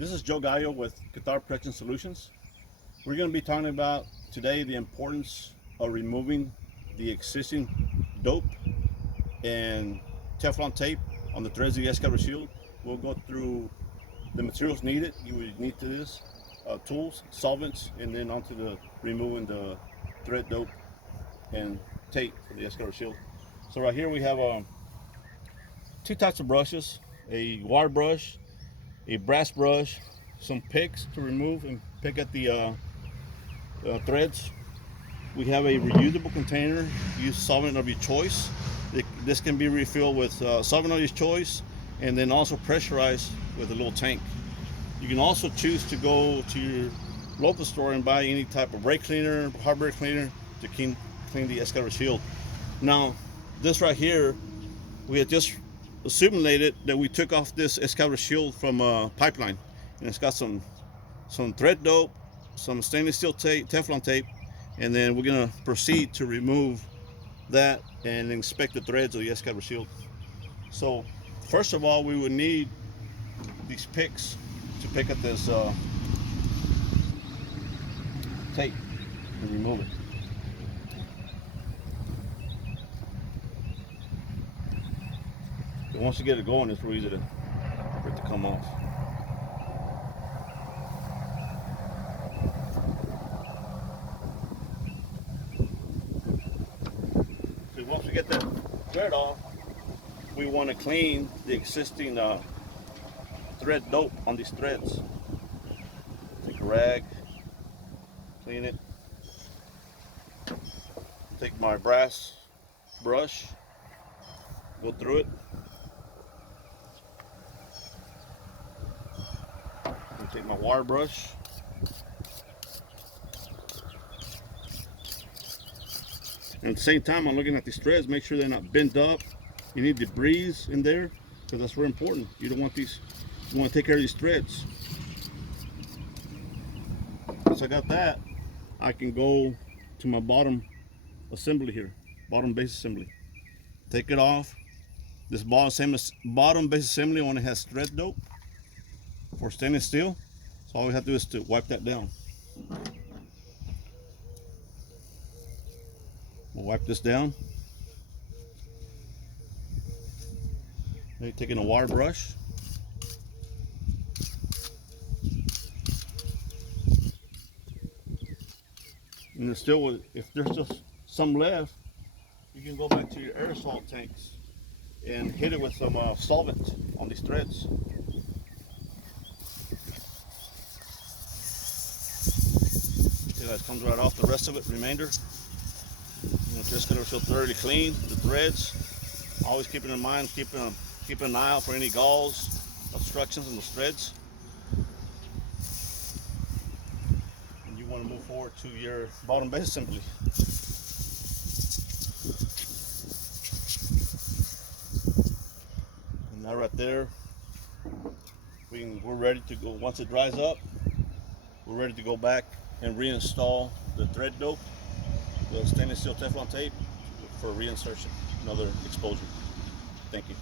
This is Joe Gallo with Cathar Protection Solutions. We're going to be talking about today the importance of removing the existing dope and Teflon tape on the threads of the Excalibur Shield. We'll go through the materials needed. You would need to this, tools, solvents, and then onto the removing the thread dope and tape for the Excalibur Shield. So right here we have two types of brushes, a wire brush, a brass brush, some picks to remove and pick at the threads. We have a reusable container. Use solvent of your choice. This can be refilled with solvent of your choice and then also pressurized with a little tank. You can also choose to go to your local store and buy any type of brake cleaner, hardware cleaner to clean the Excalibur Shield. Now, this right here, we had just simulated that we took off this Excalibur Shield from a pipeline, and it's got some thread dope, some stainless steel tape, Teflon tape, and then we're gonna proceed to remove that and inspect the threads of the Excalibur Shield. So first of all, we would need these picks to pick at this tape and remove it. But once you get it going, it's real easy for it to come off. So once we get that thread off, we want to clean the existing thread dope on these threads. Take a rag, clean it. Take my brass brush, go through it. And take my wire brush. And at the same time, I'm looking at these threads, make sure they're not bent up. You need debris in there, because that's very important. You don't want these, you want to take care of these threads. Once I got that, I can go to my bottom assembly here, bottom base assembly. Take it off. This bottom base assembly only has thread dope for stainless steel. So all we have to do is to wipe that down. We'll wipe this down. Maybe taking a wire brush. And there's still, if there's just some left, you can go back to your aerosol tanks and hit it with some solvent on these threads. See, that comes right off the rest of it, remainder. Just gonna feel thoroughly clean. The threads, always keeping in mind, keep an eye out for any galls, obstructions in those threads. And you want to move forward to your bottom base assembly. And now right there, we're ready to go. Once it dries up, we're ready to go back and reinstall the thread dope, the stainless steel Teflon tape, for reinsertion, another exposure. Thank you.